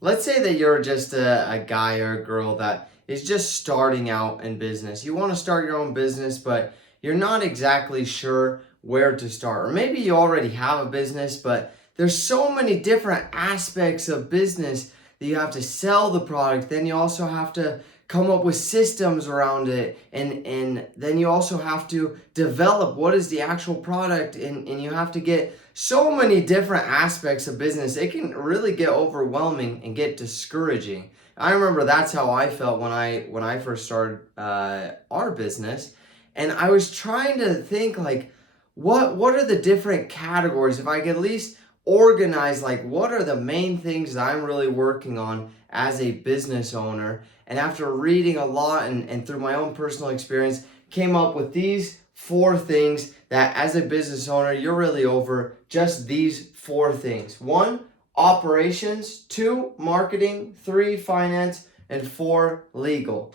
Let's say that you're just a guy or a girl that is just starting out in business. You want to start your own business, but you're not exactly sure where to start. Or maybe you already have a business, but there's so many different aspects of business that you have to sell the product. Then you also have to come up with systems around it. And then you also have to develop what is the actual product. And you have to get so many different aspects of business. It can really get overwhelming and get discouraging. I remember that's how I felt when I first started our business, and I was trying to think like, what are the different categories? If I could at least organize like what are the main things that I'm really working on as a business owner. And after reading a lot and through my own personal experience, came up with these four things that as a business owner, you're really over just these four things. One, operations. Two, marketing. Three, finance. And four, legal.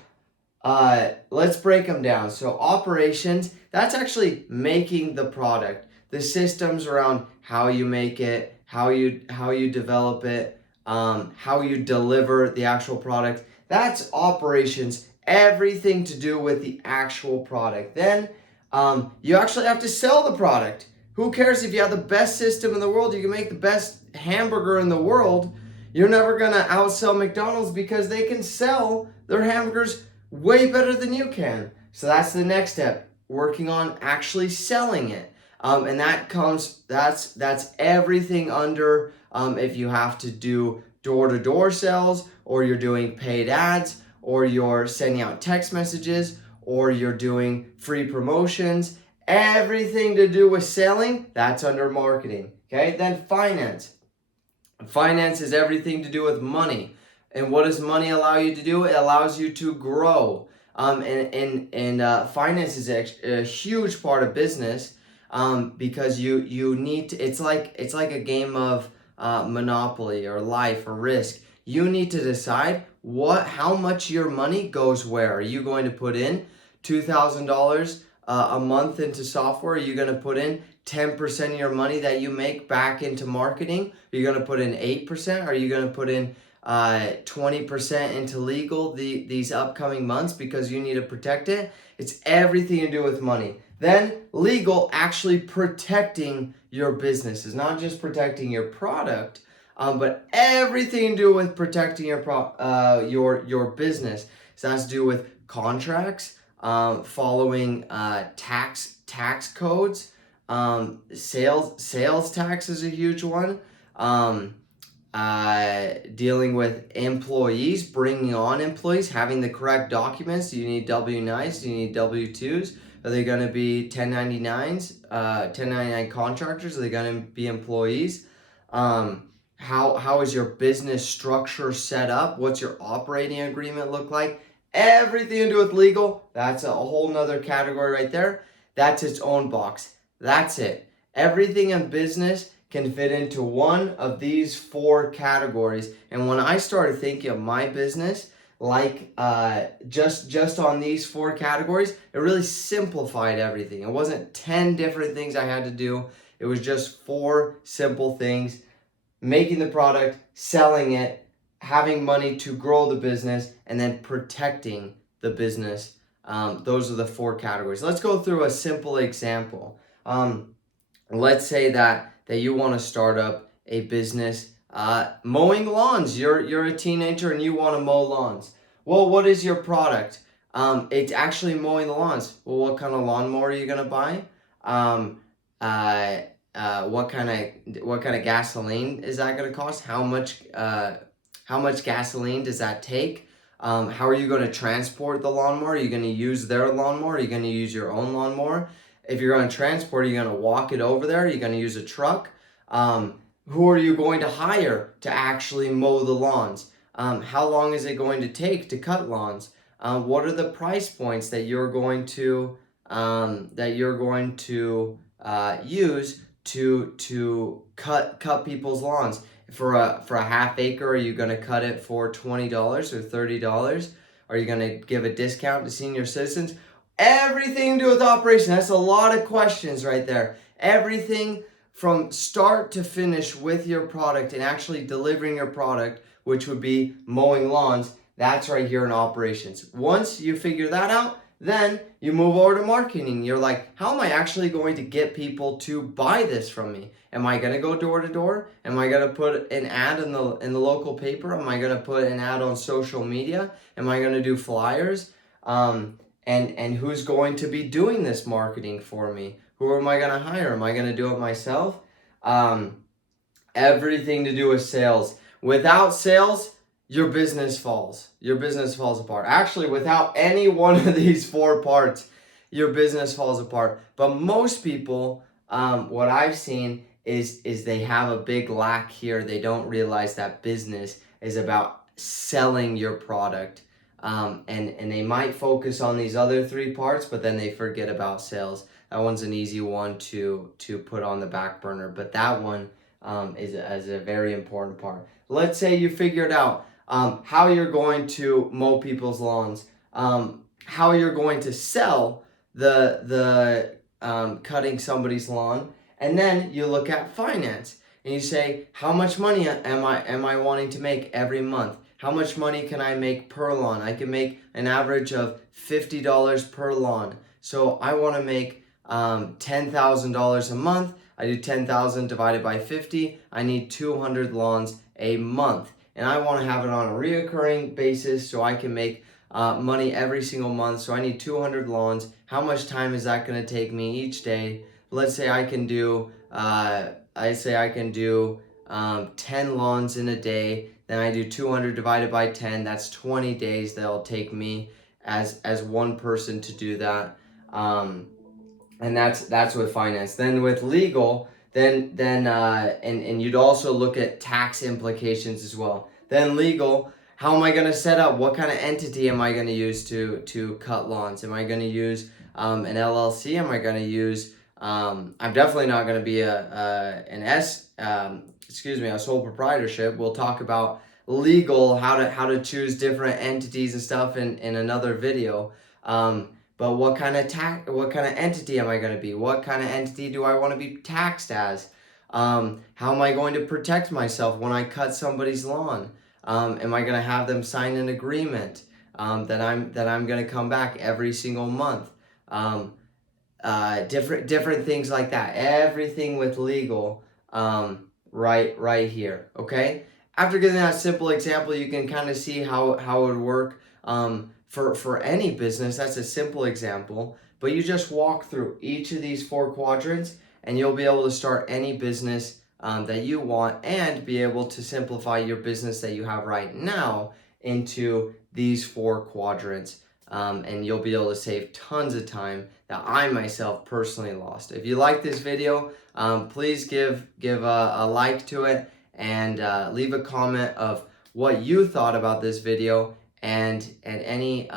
Let's break them down. So operations, that's actually making the product. The systems around how you make it, how you develop it, how you deliver the actual product. That's operations. Everything to do with the actual product. Then you actually have to sell the product. Who cares if you have the best system in the world? You can make the best hamburger in the world. You're never gonna outsell McDonald's because they can sell their hamburgers way better than you can. So that's the next step, working on actually selling it. And that's everything under if you have to do door-to-door sales, or you're doing paid ads, or you're sending out text messages, or you're doing free promotions. Everything to do with selling, that's under marketing. Okay, then finance. Finance is everything to do with money. And what does money allow you to do? It allows you to grow. And finance is a huge part of business, because you need to. It's like a game of Monopoly or life or risk. You need to decide how much your money goes where. Are you going to put in $2,000 a month into software? Are you going to put in 10% of your money that you make back into marketing? Are you going to put in 8%? Are you going to put in 20% into legal these upcoming months because you need to protect it? It's everything to do with money. Then legal, actually protecting your business, is not just protecting your product, but everything to do with protecting your business. So that's to do with contracts, following tax codes. Sales tax is a huge one. Dealing with employees, bringing on employees, having the correct documents. Do you need W-9s? Do you need W-2s? Are they going to be 1099s, 1099 contractors? Are they going to be employees? How is your business structure set up? What's your operating agreement look like? Everything to do with legal, that's a whole nother category right there. That's its own box. That's it. Everything in business can fit into one of these four categories. And when I started thinking of my business, like just on these four categories, it really simplified everything. It wasn't 10 different things I had to do. It was just four simple things: making the product, selling it, having money to grow the business, and then protecting the business. Those are the four categories. Let's go through a simple example. Let's say that you want to start up a business mowing lawns. You're a teenager and you want to mow lawns. Well, what is your product? It's actually mowing the lawns. Well, what kind of lawnmower are you gonna buy? What kind of gasoline is that gonna cost? How much gasoline does that take? How are you going to transport the lawnmower? Are you going to use their lawnmower? Are you going to use your own lawnmower? If you're going to transport, are you going to walk it over there? Are you going to use a truck? Who are you going to hire to actually mow the lawns? How long is it going to take to cut lawns? What are the price points that you're going to use to cut people's lawns? For a half acre, are you going to cut it for $20 or $30? Are you going to give a discount to senior citizens? Everything to do with operation. That's a lot of questions right there. Everything from start to finish with your product and actually delivering your product which would be mowing lawns. That's right here in operations. Once you figure that out, then you move over to marketing. You're like, how am I actually going to get people to buy this from me? Am I going to go door to door? Am I going to put an ad in the local paper? Am I going to put an ad on social media? Am I going to do flyers? And who's going to be doing this marketing for me? Who am I going to hire? Am I going to do it myself? Everything to do with sales. Without sales, your business falls. Your business falls apart. Actually, without any one of these 4 parts, your business falls apart. But most people, what I've seen is they have a big lack here. They don't realize that business is about selling your product. And they might focus on these other 3 parts, but then they forget about sales. That one's an easy one to put on the back burner, but that one is a very important part. Let's say you figured out how you're going to mow people's lawns, how you're going to sell the cutting somebody's lawn, and then you look at finance and you say, how much money am I wanting to make every month? How much money can I make per lawn? I can make an average of $50 per lawn. So I want to make $10,000 a month. I do 10,000 divided by 50. I need 200 lawns a month. And I want to have it on a reoccurring basis so I can make money every single month. So I need 200 lawns. How much time is that going to take me each day? Let's say I can do 10 lawns in a day. Then I do 200 divided by 10. That's 20 days that'll take me as one person to do that. And that's with finance. Then with legal, and you'd also look at tax implications as well. Then legal, how am I going to set up? What kind of entity am I going to use to cut lawns? Am I going to use an LLC? Am I going to use I'm definitely not going to be a sole proprietorship. We'll talk about legal, how to choose different entities and stuff in another video. But what kind of entity am I going to be? What kind of entity do I want to be taxed as? How am I going to protect myself when I cut somebody's lawn? Am I going to have them sign an agreement that I'm going to come back every single month? Different things like that. Everything with legal, right here. Okay. After getting that simple example, you can kind of see how it would work. For any business, that's a simple example, but you just walk through each of these 4 quadrants and you'll be able to start any business that you want and be able to simplify your business that you have right now into these 4 quadrants. And you'll be able to save tons of time that I myself personally lost. If you like this video, please give a like to it and leave a comment of what you thought about this video and any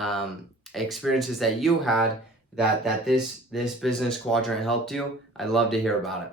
experiences that you had that this business quadrant helped you. I'd love to hear about it.